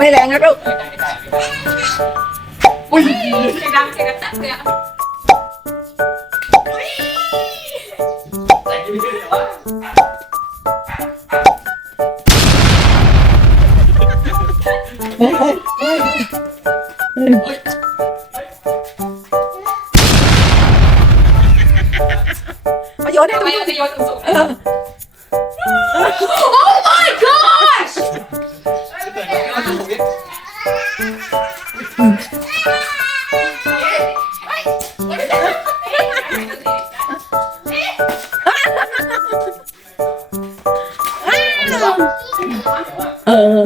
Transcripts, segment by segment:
นที่สีนี้หน่อยโอ้ my gosh อ่าโอเคโอเคโอเคไม่แรงนะลูกเสียงดังเสียงกระตักเลยอะมาโยนให้ทำดูไมมันจะโยนสูงๆโอ้ เออ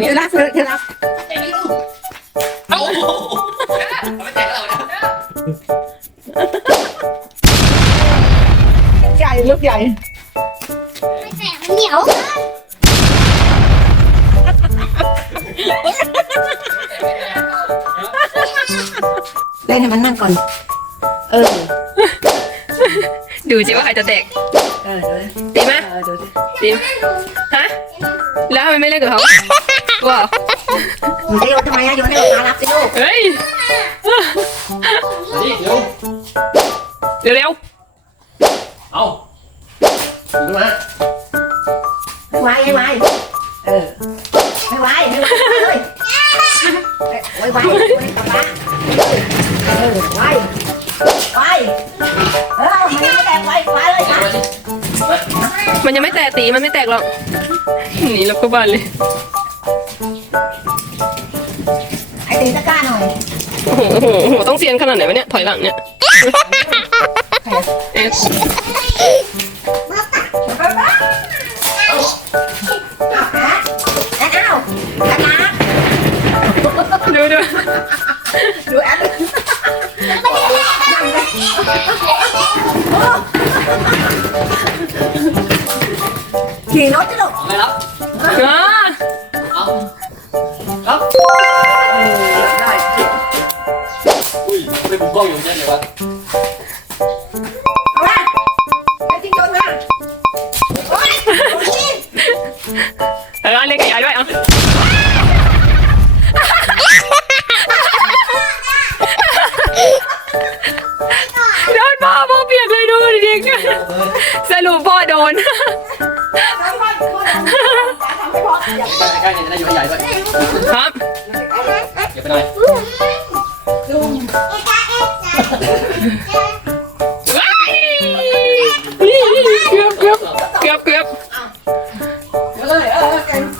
เดี๋ยวรักเดี๋ยวรักใหญ่ลูกใหญ่แต่มันเหนียวเล่นให้มันนั่งก่อน เออ ดูสิว่าใครจะแตกเออดีไหมเออดูสิดีฮะแล้วทำไมไม่เล่นกับเขาว้าวหนูจะโยนทำไมอะโยนให้ป๊ารับสิลูกเฮ้ยนี่เดี๋ยวเร็วเร็วเอาดูมาไม่ไหวไม่ไหวเออไม่ไหวไม่ไหวเลยไหวไหวไหวกลับมาเออไหว มันยังไม่แตกตีมันไม่แตกหรอกหนีแล้วก็บ้านเลยไอ้ตีตะกร้าหน่อยโอ้โหโอ้โหโอ้โหต้องเซียนขนาดไหนวะเนี่ยถอยหลังเนี่ยเอสแอนเอาแอนนะดูดูดูแอน ขี่รถจะหลูกไม่รับอ่าเอาครับได้อุ้ยไม่บุกกล้องอยู่เช่นเลยวะเอาละไอ้จิ้งจกนะโอ้ยเออเล่นกับยายด้วยเอาโดนพ่อพ่อเปียกเลยดูเด็กสรุปพ่อโดน ใกล้ๆเนี่ยจะได้อยู่ให้ใหญ่ด้วยครับเก็บไปหน่อยว้ายเกือบเกือบเกือบเกือบเลยเออกันเอาเอา